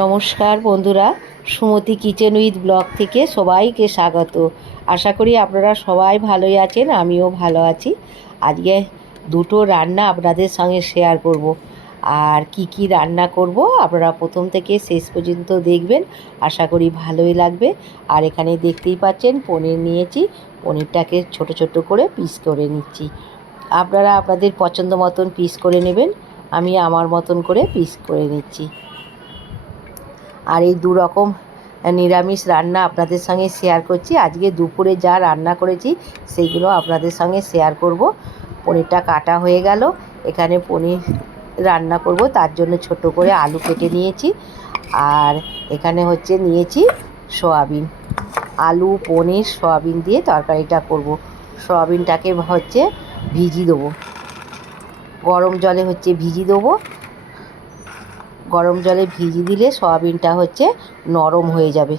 নমস্কার বন্ধুরা, সুমতি kitchen with blog থেকে সবাইকে স্বাগত। আশা করি আপনারা সবাই ভালোই আছেন, আমিও ভালো আছি। আজকে দুটো রান্না আপনাদের সঙ্গে শেয়ার করব। আর কি কি রান্না করব আপনারা প্রথম থেকে শেষ পর্যন্ত দেখবেন, আশা করি ভালোই লাগবে। আর এখানে দেখতেই পাচ্ছেন, পনির নিয়েছি, পনিরটাকে ছোট ছোট করে পিস করে নিচ্ছি। আপনারা আপনাদের পছন্দ মতন পিস করে নেবেন, আমি আমার মতন করে পিস করে নিচ্ছি। আর এই দুরকম নিরামিষ রান্না আপনাদের সঙ্গে শেয়ার করছি। আজকে দুপুরে যা রান্না করেছি সেইগুলো আপনাদের সঙ্গে শেয়ার করব। পনিরটা কাটা হয়ে গেল। এখানে পনির রান্না করব। তার জন্য ছোট করে আলু কেটে নিয়েছি। আর এখানে হচ্ছে নিয়েছি সয়াবিন। আলু, পনির, সয়াবিন দিয়ে তরকারিটা করব। সয়াবিনটাকে হচ্ছে ভিজি দেবো। গরম জলে হচ্ছে ভিজি দেবো। গরম জলে ভিজিয়ে দিলে সয়াবিনটা হচ্ছে নরম হয়ে যাবে।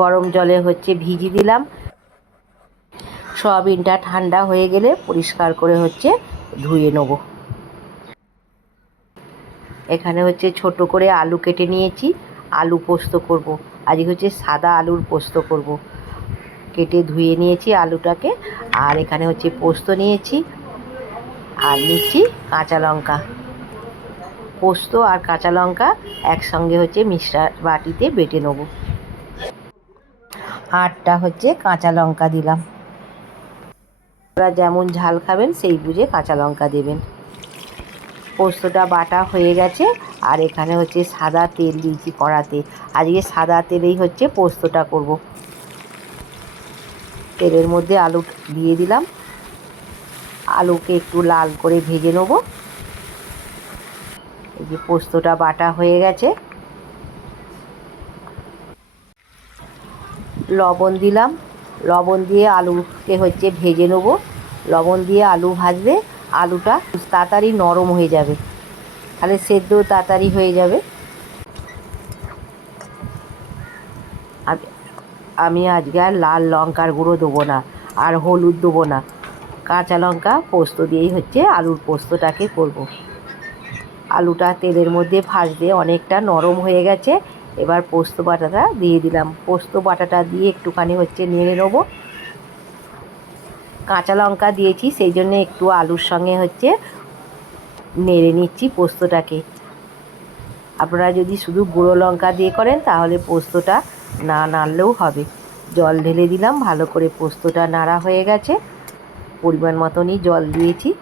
গরম জলে হচ্ছে ভিজিয়ে দিলাম। সয়াবিনটা ঠান্ডা হয়ে গেলে পরিষ্কার করে হচ্ছে ধুয়ে নেব। এখানে হচ্ছে ছোট করে আলু কেটে নিয়েছি। আলু পোস্ত করব। আজকে হচ্ছে সাদা আলুর পোস্ত করব। কেটে ধুয়ে নিয়েছি আলুটাকে, আর এখানে হচ্ছে পোস্ত নিয়েছি, আর নিচ্ছি কাঁচা লঙ্কা। পোস্ত আর কাঁচা লঙ্কা একসঙ্গে হচ্ছে মিক্সচার বাটিতে বেটে নেব। আটটা হচ্ছে কাঁচা লঙ্কা দিলাম। আপনারা যেমন ঝাল খাবেন, সেই বুঝে কাঁচা লঙ্কা দেবেন। পোস্তটা বাটা হয়ে গেছে, আর এখানে হচ্ছে সাদা তেল দিয়েছি কড়াতে। আজকে সাদা তেলেই হচ্ছে পোস্তটা করব। তেলের মধ্যে আলু দিয়ে দিলাম। আলুকে একটু লাল করে ভেজে নেব। এই যে পোস্তটা বাটা হয়ে গেছে। লবণ দিলাম। লবণ দিয়ে আলুকে হচ্ছে ভেজে নেব। লবণ দিয়ে আলু ভাজলে আলুটা তাড়াতাড়ি নরম হয়ে যাবে। তাহলে সেদ্ধ তাড়াতাড়ি হয়ে যাবে। আমি আজকে আর লাল লঙ্কার গুঁড়ো দেবো না, আর হলুদ দেবো না। কাঁচা লঙ্কা পোস্ত দিয়েই হচ্ছে আলুর পোস্তটাকে করব। আলুটা তেলের মধ্যে ভাজতে অনেকটা নরম হয়ে গেছে, এবার পোস্ত বাটাটা দিয়ে দিলাম। পোস্ত বাটাটা দিয়ে একটুখানি হচ্ছে নেড়ে নেব। কাঁচা লঙ্কা দিয়েছি, সেই জন্য একটু আলুর সঙ্গে হচ্ছে নেড়ে নিচ্ছি পোস্তটাকে। আপনারা যদি শুধু গুঁড়ো লঙ্কা দিয়ে করেন, তাহলে পোস্তটা না নাড়লেও হবে। জল ঢেলে দিলাম, ভালো করে পোস্তটা নাড়া হয়ে গেছে। পরিমাণ মতনই জল দিয়েছি।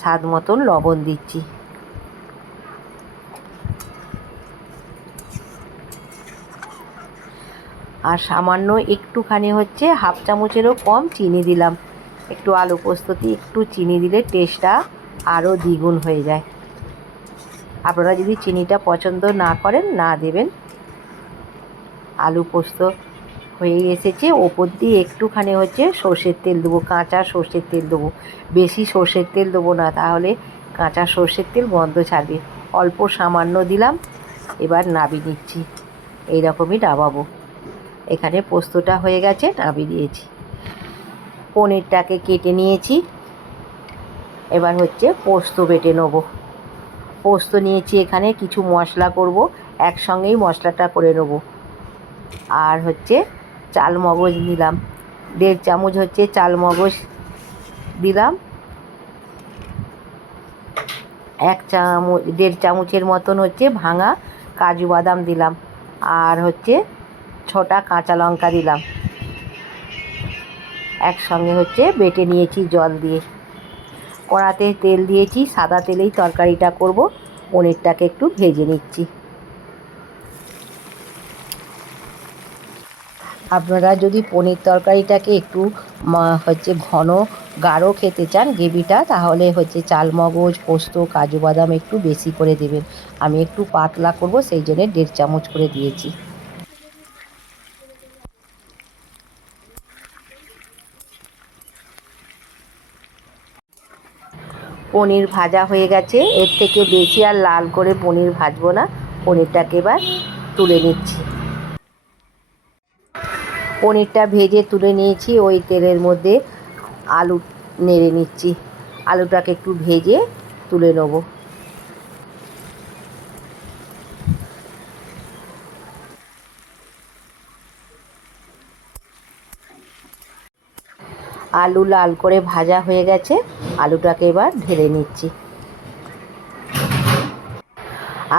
স্বাদ মতন লবণ দিচ্ছি। আর সামান্য একটুখানি হচ্ছে হাফ চামচেরও কম চিনি দিলাম। একটু আলু পোস্ততে একটু চিনি দিলে টেস্টটা আরও দ্বিগুণ হয়ে যায়। আপনারা যদি চিনিটা পছন্দ না করেন, না দেবেন। আলু পোস্ত হয়ে এসেছে। ওপর দিয়ে একটুখানি হচ্ছে সর্ষের তেল দেবো, কাঁচা সর্ষের তেল দেবো। বেশি সর্ষের তেল দেবো না, তাহলে কাঁচা সর্ষের তেল গন্ধ ছাড়বে। অল্প সামান্য দিলাম, এবার নাবি নিচ্ছি। এইরকমই ডাবাবো এখানে পোস্তটা হয়ে গেছে, নাবি দিয়েছি। পনিরটাকে কেটে নিয়েছি। এবার হচ্ছে পোস্ত বেটে নেব। পোস্ত নিয়েছি এখানে, কিছু মশলা করব, একসঙ্গেই মশলাটা করে নেব। আর হচ্ছে চাল মগজ নিলাম। দেড় চামচ হচ্ছে চাল মগজ দিলাম। এক চামচ, দেড় চামচের মতন হচ্ছে ভাঙা কাজু বাদাম দিলাম। আর হচ্ছে ছটা কাঁচা লঙ্কা দিলাম। একসঙ্গে হচ্ছে বেটে নিয়েছি জল দিয়ে। কড়াতে তেল দিয়েছি, সাদা তেলেই তরকারিটা করব। পনিরটাকে একটু ভেজে নিচ্ছি। আপনারা যদি পনির তরকারিটাকে একটু হচ্ছে ঘন, গাঢ় খেতে চান গ্রেভিটা, তাহলে হচ্ছে চালমগজ, পোস্ত, কাজু বাদাম একটু বেশি করে দেবেন। আমি একটু পাতলা করব, সেই জন্যে দেড় চামচ করে দিয়েছি। পনির ভাজা হয়ে গেছে। এর থেকে বেশি আর লাল করে পনির ভাজবো না। পনিরটাকে এবার তুলে নিচ্ছি। পনিরটা ভেজে তুলে নিয়েছি, ওই তেলের মধ্যে আলু নেড়ে নিচ্ছি। আলুটাকে একটু ভেজে তুলে নেব। আলু লাল করে ভাজা হয়ে গেছে, আলুটাকে এবার ঢেলে নিচ্ছি।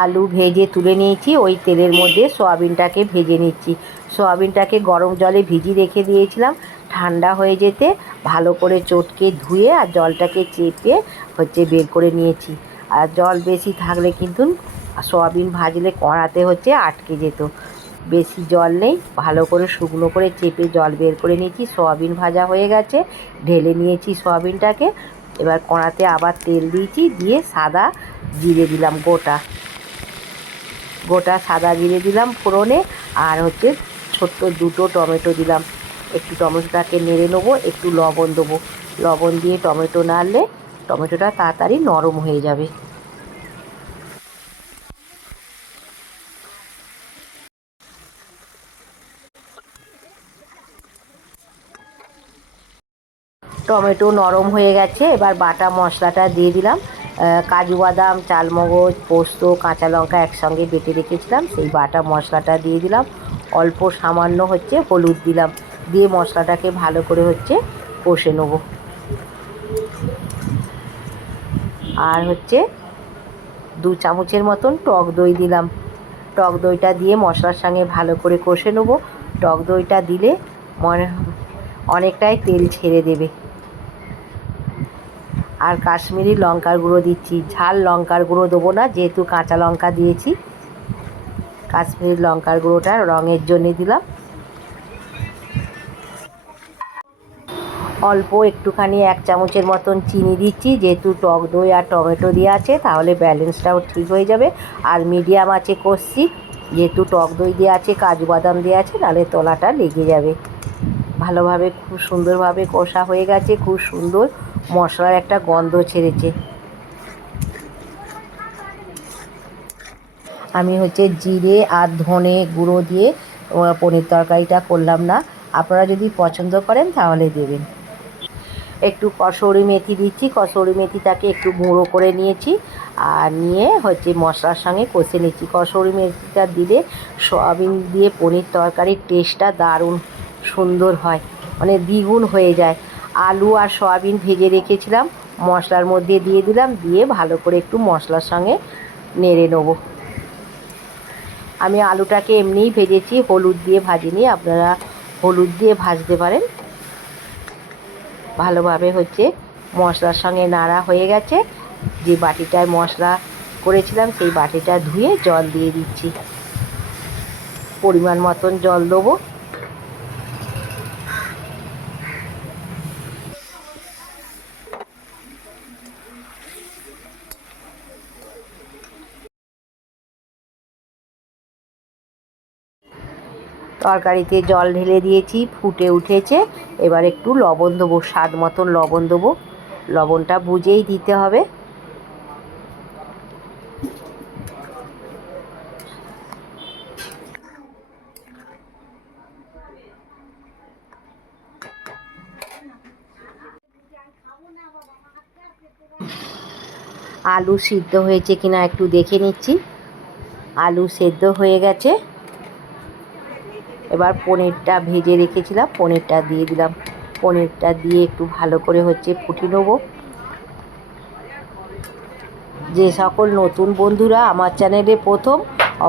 আলু ভেজে তুলে নিয়েছি। ওই তেলের মধ্যে সয়াবিনটাকে ভেজে নিচ্ছি। সয়াবিনটাকে গরম জলে ভিজিয়ে রেখে দিয়েছিলাম। ঠান্ডা হয়ে যেতে ভালো করে চটকে ধুয়ে আর জলটাকে চেপে হচ্ছে বের করে নিয়েছি। আর জল বেশি থাকলে কিন্তু সয়াবিন ভাজলে কড়াতে হচ্ছে আটকে যেত। বেশি জল নেই, ভালো করে শুকনো করে চেপে জল বের করে নিয়েছি। সয়াবিন ভাজা হয়ে গেছে, ঢেলে নিয়েছি সয়াবিনটাকে। এবার কড়াতে আবার তেল দিয়েছি, দিয়ে সাদা জিরে দিলাম গোটা। গোটা সাদা জিরে দিলাম ফোড়নে আর হচ্ছে ছোট্ট দুটো টমেটো দিলাম। একটু টমেটোটাকে নেড়ে নেব, একটু লবণ দেবো। লবণ দিয়ে টমেটো নাড়লে টমেটোটা তাড়াতাড়ি নরম হয়ে যাবে। টমেটো নরম হয়ে গেছে, এবার বাটা মশলাটা দিয়ে দিলাম। কাজু বাদাম, চালমগজ, পোস্ত, কাঁচা লঙ্কা একসঙ্গে বেটে রেখেছিলাম। সেই বাটা মশলাটা দিয়ে দিলাম। অল্প সামান্য হচ্ছে হলুদ দিলাম। দিয়ে মশলাটাকে ভালো করে হচ্ছে কষে নেব। আর হচ্ছে দু চামচের মতন টক দই দিলাম। টক দইটা দিয়ে মশলার সঙ্গে ভালো করে কষে নেব। টক দইটা দিলে মনে অনেকটাই তেল ছেড়ে দেবে। আর কাশ্মীরি লঙ্কার গুঁড়ো দিচ্ছি। ঝাল লঙ্কার গুঁড়ো দেবো না, যেহেতু কাঁচা লঙ্কা দিয়েছি। কাশ্মীরি লঙ্কার গুঁড়োটা রঙের জন্যে দিলাম। অল্প একটুখানি এক চামচের মতন চিনি দিচ্ছি, যেহেতু টক দই আর টমেটো দিয়ে আছে, তাহলে ব্যালেন্সটাও ঠিক হয়ে যাবে। আর মিডিয়াম আছে কষছি, যেহেতু টক দই দেওয়া আছে, কাজু বাদাম দেওয়া আছে, নাহলে তলাটা লেগে যাবে। ভালোভাবে, খুব সুন্দরভাবে কষা হয়ে গেছে, খুব সুন্দর। মশলার একটা গন্ধ ছেড়েছে। আমি হচ্ছে জিরে আর ধনে গুঁড়ো দিয়ে পনির তরকারিটা করলাম না। আপনারা যদি পছন্দ করেন তাহলে দেবেন। একটু কসৌরি মেথি দিচ্ছি। কসৌরি মেথিটাকে একটু গুঁড়ো করে নিয়েছি আর নিয়ে হচ্ছে মশলার সঙ্গে কষে নিচ্ছি। কসৌরি মেথিটা দিলে সয়াবিন দিয়ে পনির তরকারির টেস্টটা দারুণ সুন্দর হয় মানে দ্বিগুণ হয়ে যায়। আলু আর সয়াবিন ভেজে রেখেছিলাম। মশলার মধ্যে দিয়ে দিলাম, দিয়ে ভালো করে একটু মশলার সঙ্গে নেড়ে নেব। আমি আলুটাকে এমনিই ভেজেছি, হলুদ দিয়ে ভাজিনি। আপনারা হলুদ দিয়ে ভাজতে পারেন। ভালোভাবে হচ্ছে মশলার সঙ্গে নাড়া হয়ে গেছে। যে বাটিটায় মশলা করেছিলাম, সেই বাটিটা ধুয়ে জল দিয়ে দিচ্ছি। পরিমাণ মতন জল দেবো। তরকারিতে জল ঢেলে দিয়েছি, ফুটে উঠেছে। এবার একটু লবণ দেবো, স্বাদ মতন লবণ দেবো। লবণটা বুঝেই দিতে হবে। আলু সিদ্ধ হয়েছে কিনা একটু দেখে নিচ্ছি। আলু সেদ্ধ হয়ে গেছে। এবার পনিরটা ভেজে রেখেছিলাম, পনিরটা দিয়ে দিলাম। পনিরটা দিয়ে একটু ভালো করে হচ্ছে ফুটিয়ে নেব। যে সকল নতুন বন্ধুরা আমার চ্যানেলে প্রথম,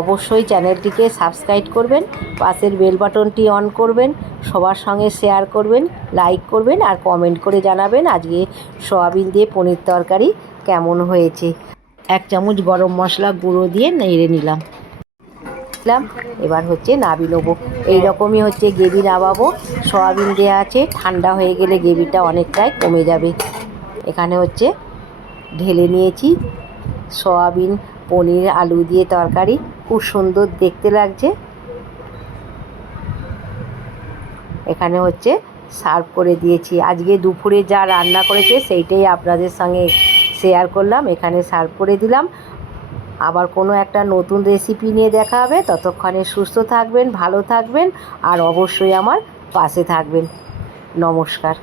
অবশ্যই চ্যানেলটিকে সাবস্ক্রাইব করবেন, পাশের বেল বাটনটি অন করবেন, সবার সঙ্গে শেয়ার করবেন, লাইক করবেন আর কমেন্ট করে জানাবেন আজকে সয়াবিন দিয়ে পনির তরকারি কেমন হয়েছে। এক চামচ গরম মশলা গুঁড়ো দিয়ে নেড়ে নিলাম। দিলাম এবার হচ্ছে নাবি নেব। এইরকমই হচ্ছে গ্রেভি নাবাবো সয়াবিন দেওয়া আছে। ঠান্ডা হয়ে গেলে গ্রেভিটা অনেকটাই কমে যাবে। এখানে হচ্ছে ঢেলে নিয়েছি সয়াবিন, পনির, আলু দিয়ে তরকারি। খুব সুন্দর দেখতে লাগছে। এখানে হচ্ছে সার্ভ করে দিয়েছি। আজকে দুপুরে যা রান্না করেছে সেইটাই আপনাদের সঙ্গে শেয়ার করলাম। এখানে সার্ভ করে দিলাম। আবার কোনো একটা নতুন রেসিপি নিয়ে দেখা হবে। ততক্ষণে সুস্থ থাকবেন, ভালো থাকবেন, আর অবশ্যই আমার পাশে থাকবেন। নমস্কার।